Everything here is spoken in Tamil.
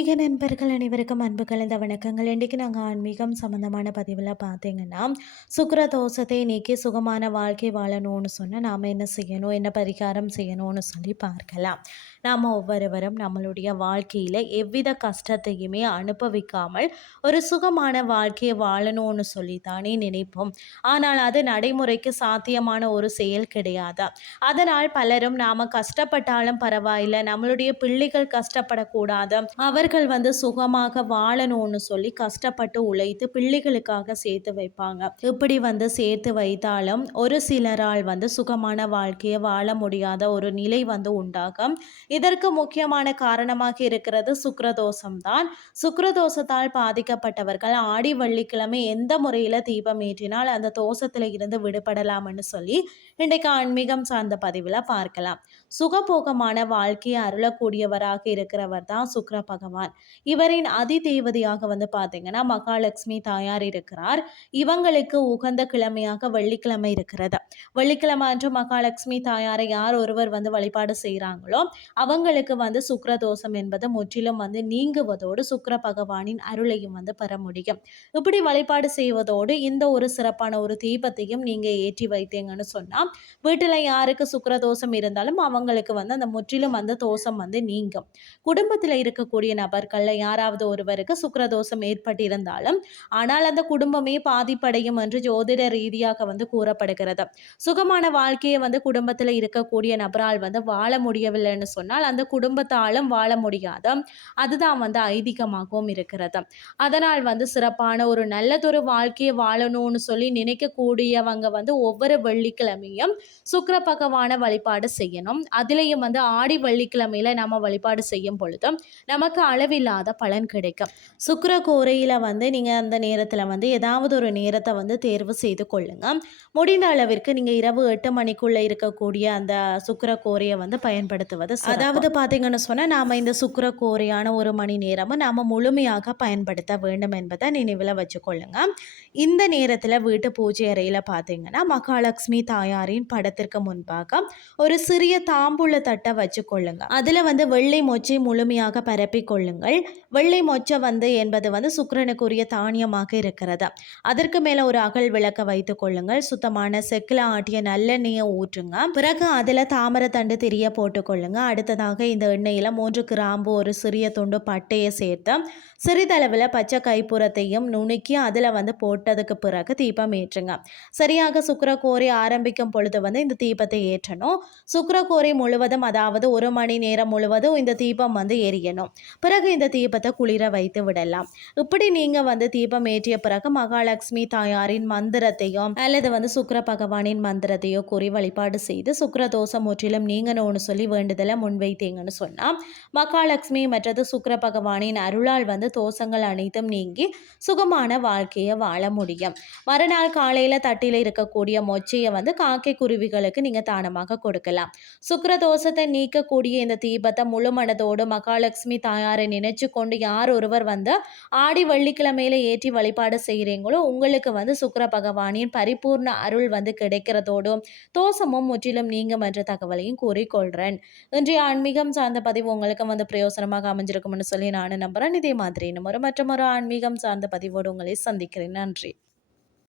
ஆன்மீக நண்பர்கள் அனைவருக்கும் அன்பு கலந்த வணக்கங்கள். இன்றைக்கி நாங்கள் ஆன்மீகம் சம்மந்தமான பதிவில் பார்த்தீங்கன்னா சுக்கர தோஷத்தை நீக்கி சுகமான வாழ்க்கை வாழணும்னு சொன்னால் நாம் என்ன செய்யணும் என்ன பரிகாரம் செய்யணும்னு சொல்லி பார்க்கலாம். நாம் ஒவ்வொருவரும் நம்மளுடைய வாழ்க்கையில் எவ்வித கஷ்டத்தையுமே அனுபவிக்காமல் ஒரு சுகமான வாழ்க்கையை வாழணும்னு சொல்லி தானே நினைப்போம். ஆனால் அது நடைமுறைக்கு சாத்தியமான ஒரு செயல் கிடையாது? அதனால் பலரும் நாம் கஷ்டப்பட்டாலும் பரவாயில்லை நம்மளுடைய பிள்ளைகள் கஷ்டப்படக்கூடாது அவர் அவர்கள் வந்து சுகமாக வாழணும்னு சொல்லி கஷ்டப்பட்டு உழைத்து பிள்ளைகளுக்காக சேர்த்து வைப்பாங்க. இப்படி வந்து சேர்த்து வைத்தாலும் ஒரு சிலரால் வந்து சுகமான வாழ்க்கையை வாழ முடியாத ஒரு நிலை வந்து உண்டாகும். இதற்கு முக்கியமான காரணமாக இருக்கிறது சுக்ரதோஷம் தான். சுக்ரதோஷத்தால் பாதிக்கப்பட்டவர்கள் ஆடி வெள்ளிக்கிழமை எந்த முறையில் தீபம் ஏற்றினால் அந்த தோஷத்தில் இருந்து விடுபடலாம்னு சொல்லி இன்றைக்கு ஆன்மீகம் சார்ந்த பதிவில் பார்க்கலாம். சுகபோகமான வாழ்க்கையை அருளக்கூடியவராக இருக்கிறவர் தான் சுக்ர பகவான். இவரின் அதி தேவதையாக வந்து பார்த்தீங்கன்னா மகாலட்சுமி தாயார் இருக்கிறார். இவங்களுக்கு உகந்த கிழமையாக வெள்ளிக்கிழமை இருக்கிறது. வெள்ளிக்கிழமை அன்று மகாலட்சுமி தாயாரை யார் ஒருவர் வந்து வழிபாடு செய்கிறாங்களோ அவங்களுக்கு வந்து சுக்ர தோஷம் என்பது முற்றிலும் வந்து நீங்குவதோடு சுக்கர பகவானின் அருளையும் வந்து பெற முடியும். இப்படி வழிபாடு செய்வதோடு இந்த ஒரு சிறப்பான ஒரு தீபத்தையும் நீங்கள் ஏற்றி வைத்தீங்கன்னு சொன்னால் வீட்டில் யாருக்கு சுக்ர தோஷம் இருந்தாலும் அவங்களுக்கு வந்து அந்த முற்றிலும் வந்து தோஷம் வந்து நீங்கும். குடும்பத்தில் இருக்கக்கூடிய நபர்களில் யாராவது ஒருவருக்கு சுக்ரதோஷம் ஏற்பட்டிருந்தாலும் ஆனால் அந்த குடும்பமே பாதிப்படையும் என்று ஜோதிட ரீதியாக வந்து கூறப்படுகிறது. சுகமான வாழ்க்கையை வந்து குடும்பத்தில் இருக்கக்கூடிய நபரால் வந்து வாழ முடியவில்லைன்னு சொன்னால் அந்த குடும்பத்தாலும் வாழ முடியாது அதுதான் வந்து ஐதீகமாகவும் இருக்கிறது. அதனால் வந்து சிறப்பான ஒரு நல்லதொரு வாழ்க்கையை வாழணும்னு சொல்லி நினைக்கக்கூடியவங்க வந்து ஒவ்வொரு வெள்ளிக்கிழமையும் சுக்கர பகவான வழிபாடு செய்யணும். அதுலேயும் வந்து ஆடி வெள்ளிக்கிழமையில நம்ம வழிபாடு செய்யும் பொழுது நமக்கு அளவில்லாத பலன் கிடைக்கும். சுக்கர கோரையில் வந்து நீங்கள் அந்த நேரத்தில் வந்து ஏதாவது ஒரு நேரத்தை வந்து தேர்வு செய்து கொள்ளுங்க. முடிந்த அளவிற்கு நீங்கள் இரவு எட்டு மணிக்குள்ளே இருக்கக்கூடிய அந்த சுக்கர கோரையை வந்து பயன்படுத்துவது அதாவது பார்த்தீங்கன்னு சொன்னால் நாம் இந்த சுக்கர கோரையான ஒரு மணி நேரமும் நாம் முழுமையாக பயன்படுத்த வேண்டும் என்பதை நினைவில் வச்சுக்கொள்ளுங்க. இந்த நேரத்தில் வீட்டு பூஜை அறையில் பார்த்தீங்கன்னா மகாலட்சுமி தாயாரின் படத்திற்கு முன்பாக ஒரு சிறிய தாம்பூல தட்டை வச்சுக்கொள்ளுங்க. அதில் வந்து வெள்ளை மொச்சை முழுமையாக பரப்பிக்கொள்ள கொள்ளுங்கள். வெள்ளை மொச்ச வந்து என்பது வந்து சுக்கரனுக்குரிய தானியமாக இருக்கிறது. அதற்கு மேலே ஒரு அகல் விளக்க வைத்து கொள்ளுங்கள். சுத்தமான செக்கில் ஆட்டிய நல்லெண்ணெயை ஊற்றுங்க. பிறகு அதில் தாமரத்தண்டு திரிய போட்டுக்கொள்ளுங்க அடுத்ததாக இந்த எண்ணெயில் மூன்று கிராம்பு ஒரு சிறிய துண்டு பட்டையை சேர்த்து சிறிதளவில் பச்சை கைப்புறத்தையும் நுணுக்கி அதில் வந்து போட்டதுக்கு பிறகு தீபம் ஏற்றுங்க. சரியாக சுக்கரக்கோரி ஆரம்பிக்கும் பொழுது வந்து இந்த தீபத்தை ஏற்றணும். சுக்கரக்கோரி முழுவதும் அதாவது ஒரு மணி நேரம் முழுவதும் இந்த தீபம் வந்து எரியணும். பிறகு இந்த தீபத்தை குளிர வைத்து விடலாம். இப்படி நீங்கள் வந்து தீபம் ஏற்றிய பிறகு மகாலட்சுமி தாயாரின் மந்திரத்தையும் அல்லது வந்து சுக்கர பகவானின் மந்திரத்தையோ கூறி வழிபாடு செய்து சுக்கர தோஷம் முற்றிலும் நீங்கணும்னு சொல்லி வேண்டுதலை முன்வைத்தீங்கன்னு சொன்னால் மகாலட்சுமி மற்றது சுக்கர பகவானின் அருளால் வந்து தோஷங்கள் அனைத்தும் நீங்கி சுகமான வாழ்க்கையை வாழ முடியும். மறுநாள் காலையில் தட்டியில் இருக்கக்கூடிய மொச்சையை வந்து காக்கை குருவிகளுக்கு நீங்கள் தானமாக கொடுக்கலாம். சுக்கர தோஷத்தை நீக்கக்கூடிய இந்த தீபத்தை முழு மனதோடு மகாலட்சுமி தாயார் நினைச்சு கொண்டு யார் ஒருவர் வந்து ஆடி வெள்ளிக்கிழமையில ஏற்றி வழிபாடு செய்கிறீங்களோ உங்களுக்கு வந்து சுக்கர பகவானின் பரிபூர்ண அருள் வந்து கிடைக்கிறதோடும் தோஷமும் முற்றிலும் நீங்கும் என்ற தகவலையும் கூறிக்கொள்கிறேன் இன்றைய ஆன்மீகம் சார்ந்த பதிவு உங்களுக்கு வந்து பிரயோசனமாக அமைஞ்சிருக்கும்னு சொல்லி நான் நம்புகிறேன் இதே மாதிரி இன்னும் ஒரு மற்றும் ஒரு ஆன்மீகம் சார்ந்த பதிவோடு உங்களை சந்திக்கிறேன். நன்றி.